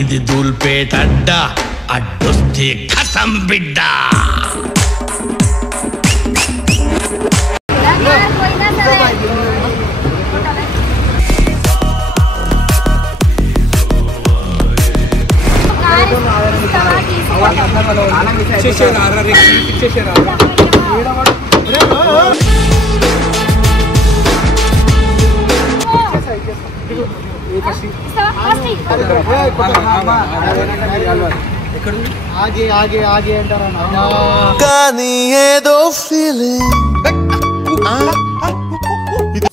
ఇది దూల్పేట అడ్డ అడ్డొస్తే కసం బిడ్డ.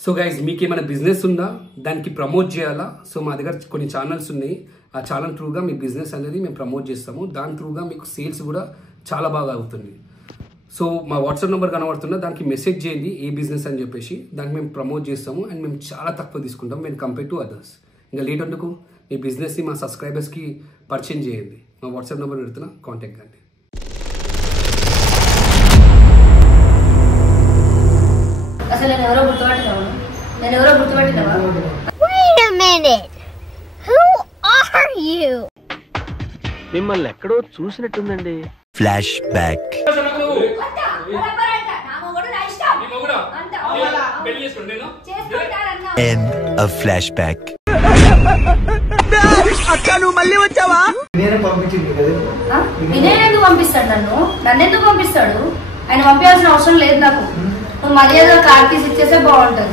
సో గైస్ మీకు ఏమైనా బిజినెస్ ఉందా, దానికి ప్రమోట్ చేయాలా? సో మా దగ్గర కొన్ని ఛానల్స్ ఉన్నాయి. ఆ ఛానల్ త్రూగా మీ బిజినెస్ అనేది మేము ప్రమోట్ చేస్తాము. దాని త్రూగా మీకు సేల్స్ కూడా చాలా బాగా అవుతుంది. సో మా వాట్సాప్ నెంబర్ కనబడుతున్నా, దానికి మెసేజ్ చేయండి ఏ బిజినెస్ అని చెప్పేసి. దానికి మేము ప్రమోట్ చేస్తాము అండ్ మేము చాలా తక్కువ తీసుకుంటాం మేము కంపేర్ టు అదర్స్. ఇంకా లేట్ అందుకు మీ బిజినెస్ని మా సబ్స్క్రైబర్స్కి పరిచయం చేయండి. మా వాట్సాప్ నెంబర్ పెడుతున్నా, కాంటాక్ట్ కండి. అసలు నేను ఎవరో గుర్తుపట్టినావా? Wait a minute. Who are you? మిమ్మల్ని ఎక్కడో చూసినట్టుందండి. Flash back. End of flash back. అక్క నువ్వు మళ్ళీ వచ్చావా? వినయ్ ఎందుకు పంపిస్తాడు? నన్ను ఎందుకు పంపిస్తాడు? ఆయన పంపించాల్సిన అవసరం లేదు నాకు. నువ్వు మర్యాద కార్తీస్ ఇచ్చేసే బాగుంటది.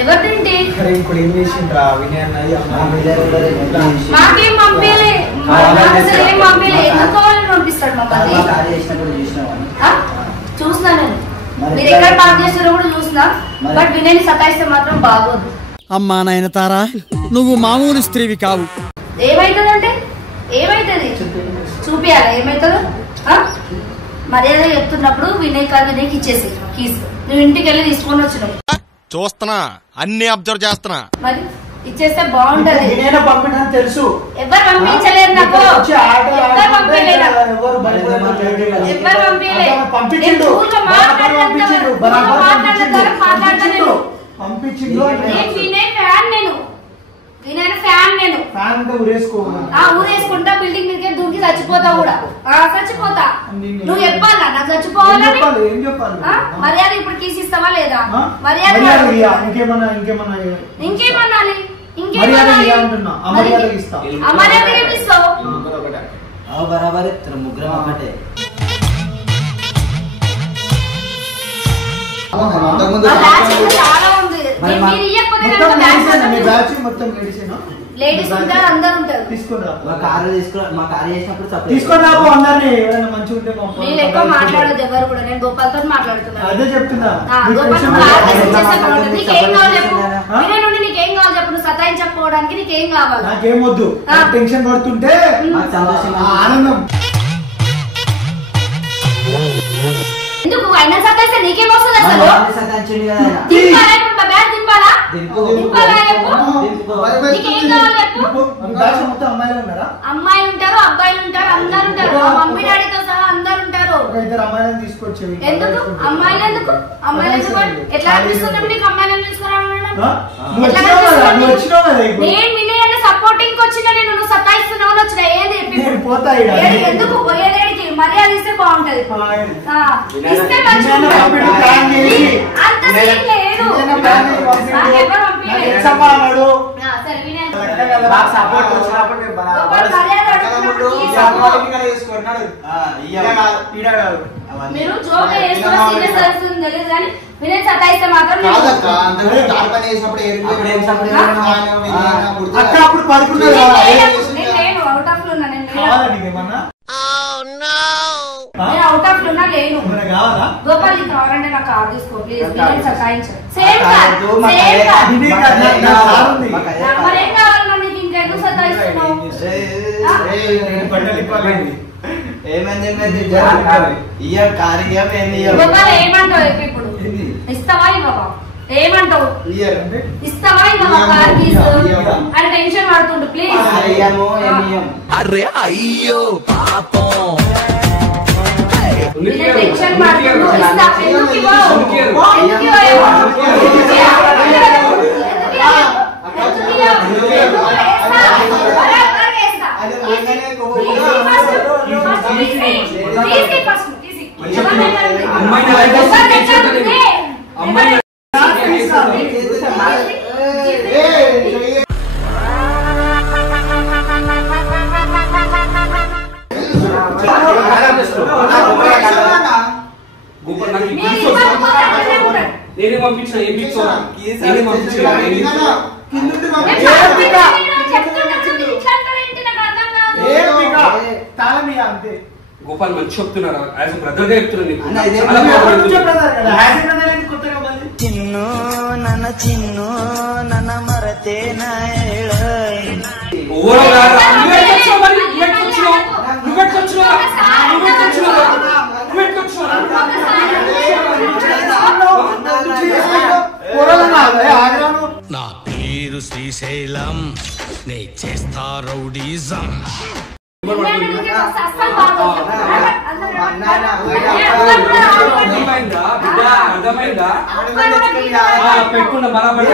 ఎవరిదేంటి? మాకేం పంపించలే, అసలు ఏం పంపించలే. ఎందుకు కావాలని పంపిస్తాడు మమ్మల్ని? చూసినా నేను, మీరు ఎక్కడ పార్క్ చేస్తారో కూడా చూసినా. బట్ వినయ్ని సతాయిస్తే మాత్రం బాగోదు. అమ్మా నాయన తారా, నువ్వు మామూలు స్త్రీవి కావు. ఏమైతుందంటే ఏమైతుంది చూపియాలా? ఏమైతుందో మర్యాద చెప్తున్నప్పుడు వినయ్కి ఇచ్చేసి కీస్. నువ్వు ఇంటికి వెళ్ళి తీసుకొని వచ్చినావు. చూస్తున్నా, అన్ని అబ్జర్వ్ చేస్తున్నా. మరి ఇచ్చేస్తే బాగుంటది. తెలుసు ఎవరు పంపించలేదు నాకు. ఎవరు పంపించలేదు. ఊరేసుకుంటా, బిల్డింగ్ మీదకి దూకి చచ్చిపోతా కూడా. చచ్చిపోతా. నువ్వు చెప్పాలా నాకు చచ్చిపోవాలని? మర్యాద ఇప్పుడు తీసిస్తావా లేదా? మర్యాద ఇంకేమనాలి? అమర్యాద ఏమిస్తావు? చాలా ఉంది. మీరు ఇయ్యకపోతే లేడీస్ ఉంటారు, అందరు ఉంటారు. నేను ఎక్కువ మాట్లాడదు ఎవరు కూడా. నేను గోపాల్తో మాట్లాడుతున్నాను. నీకేం కావాలి చెప్పు? వినయ్ నుండి నీకేం కావాలి చెప్పు? నువ్వు సతాయించకపోవడానికి నీకేం కావాలి? నాకేం వద్దు. టెన్షన్ పడుతుంటే ఆనందం. ఎందుకు ఆయన సతాయిస్తే నీకేం వస్తుంది అసలు? అమ్మాయిలు ఉంటారు, అబ్బాయిలు ఉంటారు, అందరు ఉంటారు. మమ్మీ డాడీతో సహా అందరు ఉంటారు. ఎందుకు అమ్మాయిలు? ఎందుకు అమ్మాయిలు? ఎట్లా అనిపిస్తుంది నీకు అమ్మాయిలను తీసుకురావడం? నేను వినయ్ అన్న సపోర్టింగ్ వచ్చిన నేను. నువ్వు సతాయిస్తున్నావు వచ్చిన ఏది? ఎందుకు పోయేదేడికి? మర్యాద ఇస్తే బాగుంటది. ఇస్తే మంచిగా అంత సీన్ లేదు. మీరు జోక్ తెలియదు కానీ వినయ్ సతాయిస్తే మాత్రం నేను అవుట్ ఆఫ్ లో ఉన్నా. నేను అవుట్ ఆఫ్ లో ఉన్నా, లేను. గోపాల్ ఇది కావాలంటే నాకు కార్ తీసుకో ప్లీజ్. వినయ్ సతాయించు. సేమ్ కార్ మరేం కావాలి నీకు? ఇంకెందుకు సతాయిస్తున్నావు? గోపాల్ ఏమంటావు ఇప్పుడు? ఇస్తావా ఇవ్వవా? ఏమంటావు? ఇస్తావా ఇవ్వవా? కార్ తీసు అని టెన్షన్ పడుతుండు. ప్లీజ్ అరే అయ్యో పాపం టెన్షన్ పడుతూ ఇస్తా ఎందుకు ఇవ్వవు నేనే పంపించిన ఏం పిచ్చోరా నేనే పంపించిన గోపాల్ మంచి చెప్తున్నారు యాజ్ బ్రదర్ గా చెప్తున్నారు చిన్ను నన్న మరతే నా పేరు శ్రీశైలం నే చేస్తా రౌడీజం అర్థమైందా పెట్టుకున్న బరాబర్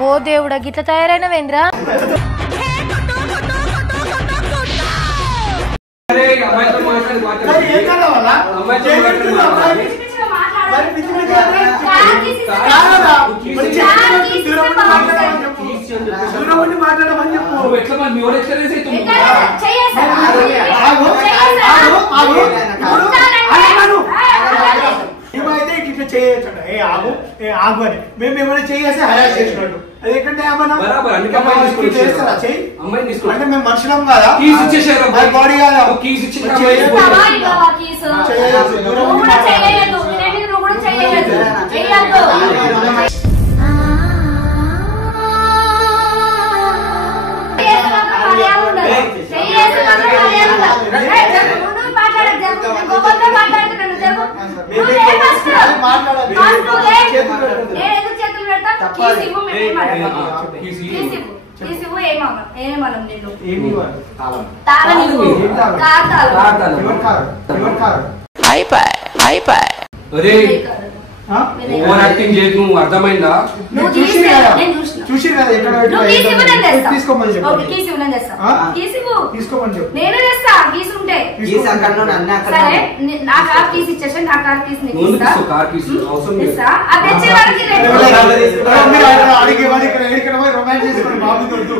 ఓ దేవుడా గిట్ల తయారైనవేంద్రా అమ్మాయితో మేమైతే ఇట్లా చేయొచ్చు ఆగు ఆగు అని మేము ఏమైనా చేస్తే హరాస్ చేసినట్టు అది ఎక్కడంటే అంటే మేము మనుషులం కదా బాడీ కదా ఓవర్ యాక్టింగ్ చేయకు నువ్వు అర్థమైందా చూసి కదా ఎక్కడ తీసుకోమని చెప్పు తీసుకోమని చెప్పు నేను చేస్తా కీస్ ఉంటే సరే నా కార్ కీస్ ఇచ్చేసి నా కార్ కీస్ నీకు ఇస్తా ఇస్తా అది తెచ్చే వాడికి అడిగే వాడికి ఇక్కడ రొమాన్స్ చేసుకుని బాబు దొద్దు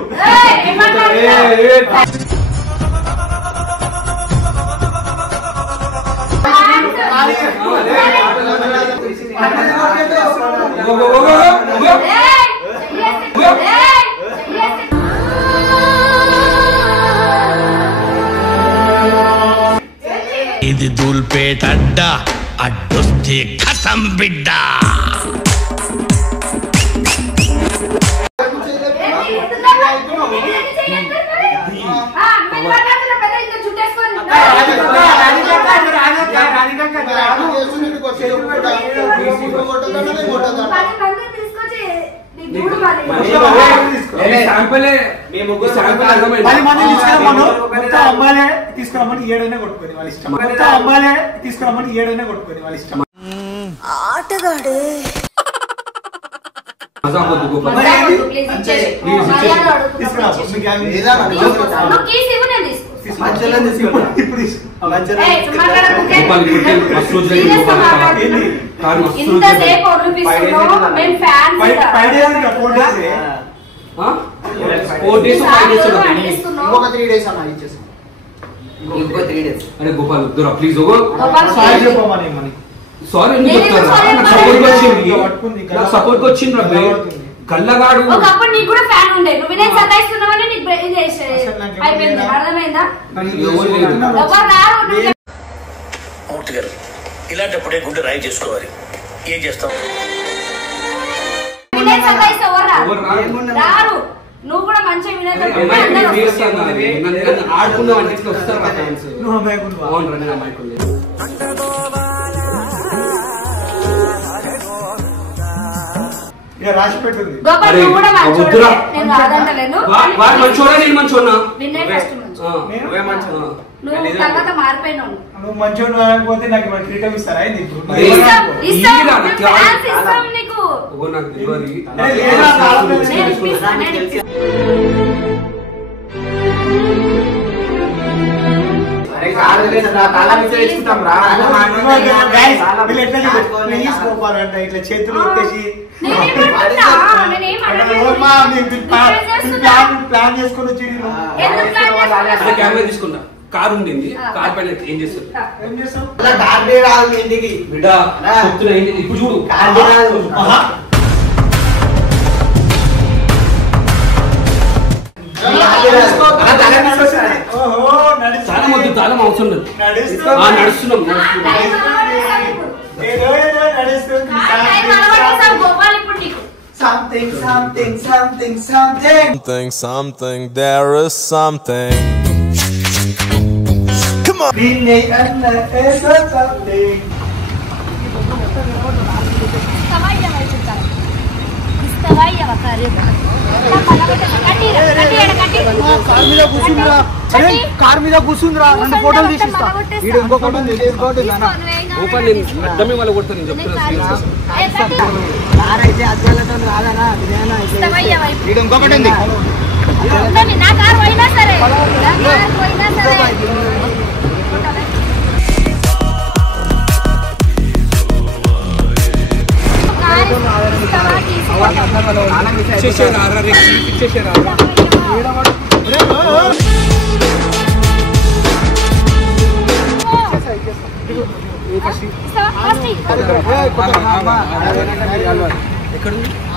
ఇది దూల్పేట అడ్డా అడ్డొస్తే ఖతం బిడ్డ అమ్మాయిలే తీసుకురామని ఏడైనా కొట్టుకొని వాళ్ళ ఇష్టం అమ్మాయిలే తీసుకురామని ఏడైనా కొట్టుకొని వాళ్ళ ఇష్టం ఆటగాడే అరే గోపాల్ వద్దురా ప్లీజ్ సారీ నాకు సపోర్ట్ వచ్చింది గల్లగాడు ఒకప్పుడు నీకు కూడా ఫ్యాన్ ఉండే నువ్వు నేను సతాయిస్తున్నావని నీకు అయిపోయింది అర్థమైందా ఇలాంటప్పుడే గుండె రాయి చేసుకోవాలి ఏం చేస్తాం సతాయిస్తావు రారు నువ్వు కూడా మంచిగా వినోదం ఆడుకున్నావు అంటే ఇట్లా వస్తారు నువ్వు అమ్మాయికున్నావా? అవును రండి అమ్మాయికులు ఇక రాసి పెట్టింది. గోపాల్ నువ్వు కూడా మంచోడు, నేను కాదంటలేను. వాడు మంచోడా నేను మంచోనా? నిన్నే ఫస్ట్ మంచోడు. నువ్వే మంచోనా? నువ్వు తర్వాత మారిపోయినావు. నువ్వు మంచోడు అనకపోతే నాకు మన క్రీటం ఇస్తారా ఇది ఇప్పుడు? ఇస్తాం, ఫ్యాన్స్ ఇస్తాం నీకు. ఓ నాకు తెలియదు. నేను ఇప్పిస్తా, నేను ఇప్పిస్తా. ఇట్లా చేతులు ఎత్తేసి ప్లాన్ చేసుకొని వచ్చి కెమెరా తీసుకున్నా కార్ ఉండింది కార్ పైన ఏం చేస్తారు ఏం చేస్తావు? బిడ్డ చెప్తున్నా ఇప్పుడు చూడు తాళం వద్దు తాళం అవసరం లేదు నడుస్తున్నాం గోపాల్ ఇప్పుడు నీకు Something, there is something. Come on. Car మీద కూర్చుందిరా నన్ను ఫోటోలు తీసిస్తా ఇంకొకటి ఉంది అర్థమే వాళ్ళు కొడతాను నేను చెప్తున్నా కార్ అయితే అద్దాలతో రాదనా ఇంకొకటి ఉంది నా కారు పోయినా సరే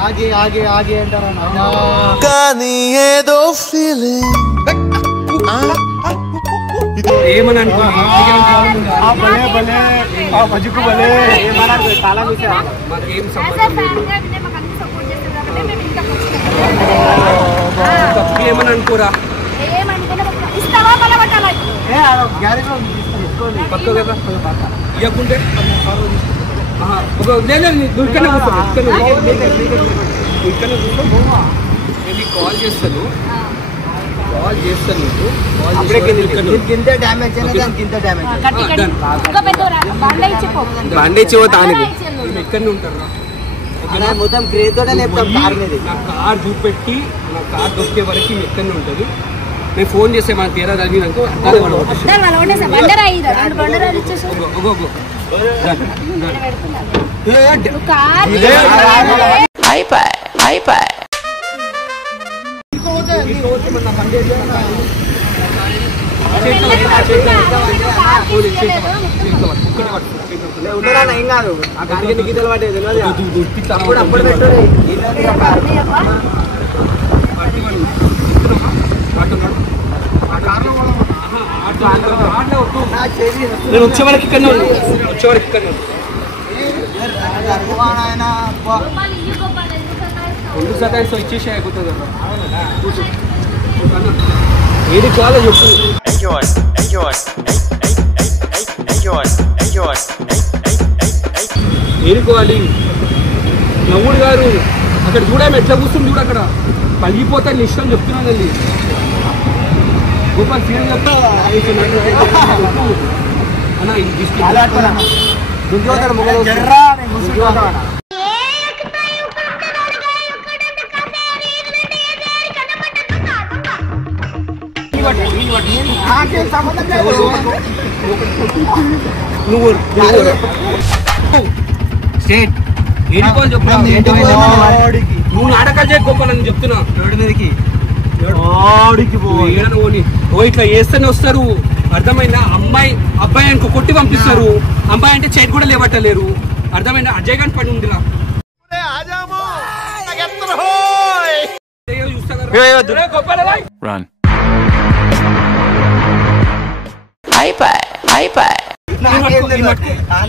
ఆగి ఆగి ఆగి అంటారా కానీ ఏదో ఫీలింగ్ ఏమని అనుకోని మాకేం తప్పు ఏమని అనుకోరా పక్క కదా ఇవ్వకుంటే నేను కాల్ చేస్తాను ఇంత డ్యామేజ్ ఇంత డ్యామేజ్ బాండేజ్ ఎక్కడనే ఉంటారు మొత్తం క్రేజ్ తోటే లేపుతాం కార్ మీద నా కార్ చూపెట్టి నా కార్ దొరికే వరకు ఎక్కడనే ఉంటుంది నేను ఫోన్ చేస్తే మన తీరా తగిననుకో ఉండరా ఏం కాదు ఆ కార్కి గీతలు పట్టేది అప్పుడు అప్పుడు పెట్టు నేను వచ్చే వరకు ఇక్కడనే ఎందుకు సతాయిస్తో ఇచ్చేసి అయిపోతుంది కదా ఏది కావాలో చెప్పు ఏరుకోవాలి నవ్వుడు గారు అక్కడ చూడమే ఎట్లా కూర్చుని చూడు అక్కడ పగిలిపోతా నీ ఇష్టం చెప్తున్నానండి గోపాల్ సీఎం చెప్తా అన్న ఇది స్టేట్ ఏడుకోవాలి చెప్తున్నా నువ్వు నాటకాలు చేయ గోపాలని చెప్తున్నా ఓ ఇట్లా వేస్తేనే వస్తారు అర్థమైందా అబ్బాయి అనుకో కొట్టి పంపిస్తారు అమ్మాయి అంటే చేతి కూడా లేవట్టలేరు అర్థమైందా అజయ్ గారి పని ఉందిరా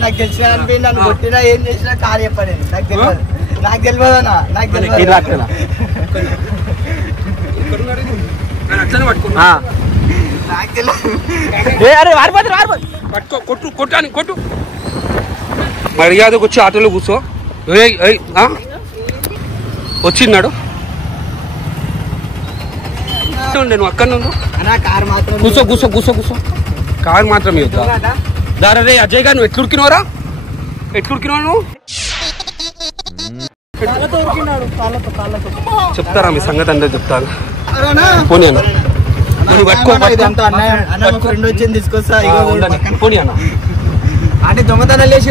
నాకు తెలిసిన నన్ను కొట్టినా ఏం చేసినా కారు చెప్పలేదు నాకు తెలియదు నాకు తెలియదు నాకు తెలియదు అట్లనే పట్టుకో. అరే వారిపోతారు పట్టుకో, కొట్టు కొట్టాను కొట్టు. మర్యాదకు వచ్చి ఆటోలో కూర్చో. వచ్చిన్నాడు నేను అక్కడ కారు మాత్రం కూర్చో కూర్చో కూర్చో కూర్చో. కారు మాత్రం ఇద్దా దారే. అజయ్ గారు నువ్వు ఎట్లుడికినవరా? ఎట్లుడికినావు నువ్వు? చెప్తారా మీ సంగతి అందరూ చెప్తాను. పోనీ అన్న ఫ్రెండ్ వచ్చింది తీసుకొస్తా పోనీ అన్న. అంటే దొంగతనాలు చేసి